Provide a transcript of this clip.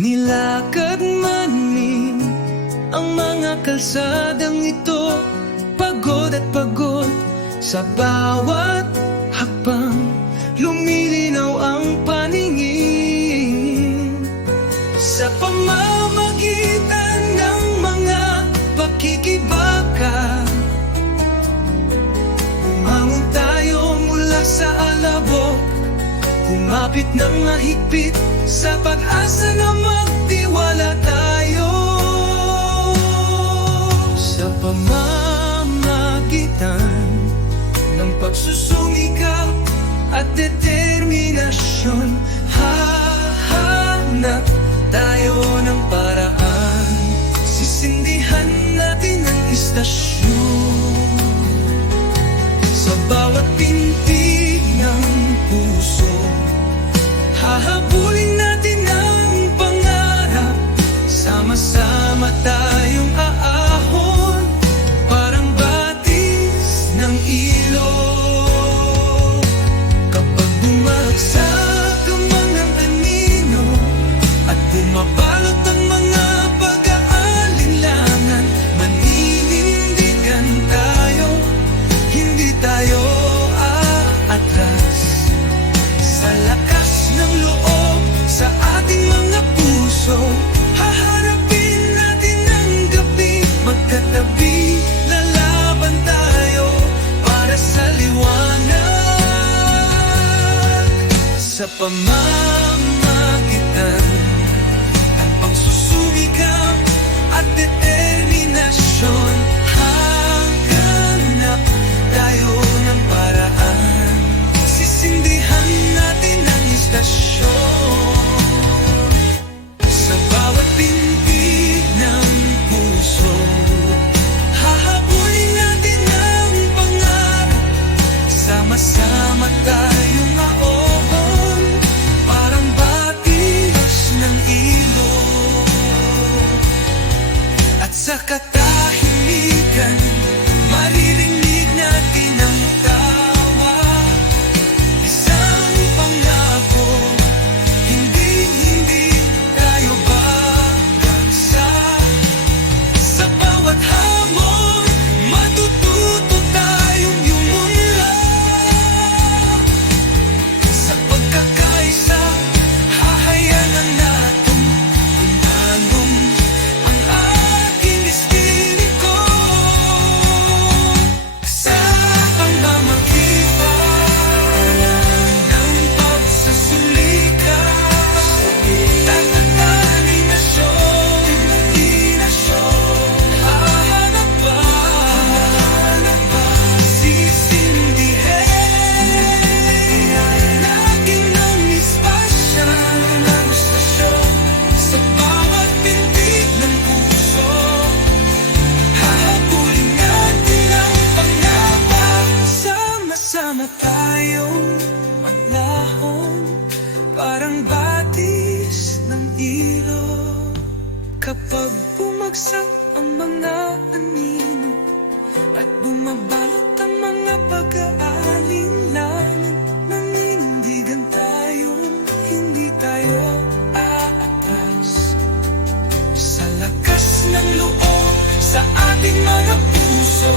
Nilakad manin ang mga kalsadang ito, pagod at pagod sa bawat hakbang, lumilinaw ang paningin sa pamamagitan ng mga pakikibaka. Bumangon tayo mula sa alabok, kumapit ng mahigpit sa pag-asa na magtiwala tayo. Sa pamamagitan ng pagsusumikap at determinasyon, hahanap tayo ng paraan, sisindihan natin ang istasyon. Sa bawat pintig ng puso, hahabulin natin ang pangarap, sama-sama tayong aahon, parang batis ng ilog. Kapag bumagsak ang mga anino at bumabalot ang mga pag-aalinlangan, maninindigan tayo, hindi tayo aatras. Sa lakas ng loob sa ating mga puso, haharapin natin ang gabi, magkatabi, lalaban tayo para sa liwanag. Sa pamamagitan ng pagsusumikap at determinasyon, hahanap tayo ng paraan, sisindihan natin ang istasyon. Sa bawat pintig ng puso, hahabulin natin ang pangarap, sama-sama tayong aahon, parang batis ng ilog. At sa katahimikan, maririnig natin ang tawa, isang pangako, hindi tayo babagsak. Sa bawat hamon, matututo tayong yumunlad. Sa pagkakaisa, hahayanan natin umanong ang ating espiritu. Sa pamamagitan ng pagsusulikat, tatataning nasyon, hahanap ba, sisindihin natin ang istasyon. Sa bawat pintig ng puso, hahabulin natin ang pangarap, sama-sama tayong maglahon, parang batis ng ilog. Kapag bumagsak ang mga anino at bumabalot ang mga pag-aalinlangan, naninindigan tayo, hindi tayo aatras. Sa lakas ng loob sa ating mga puso,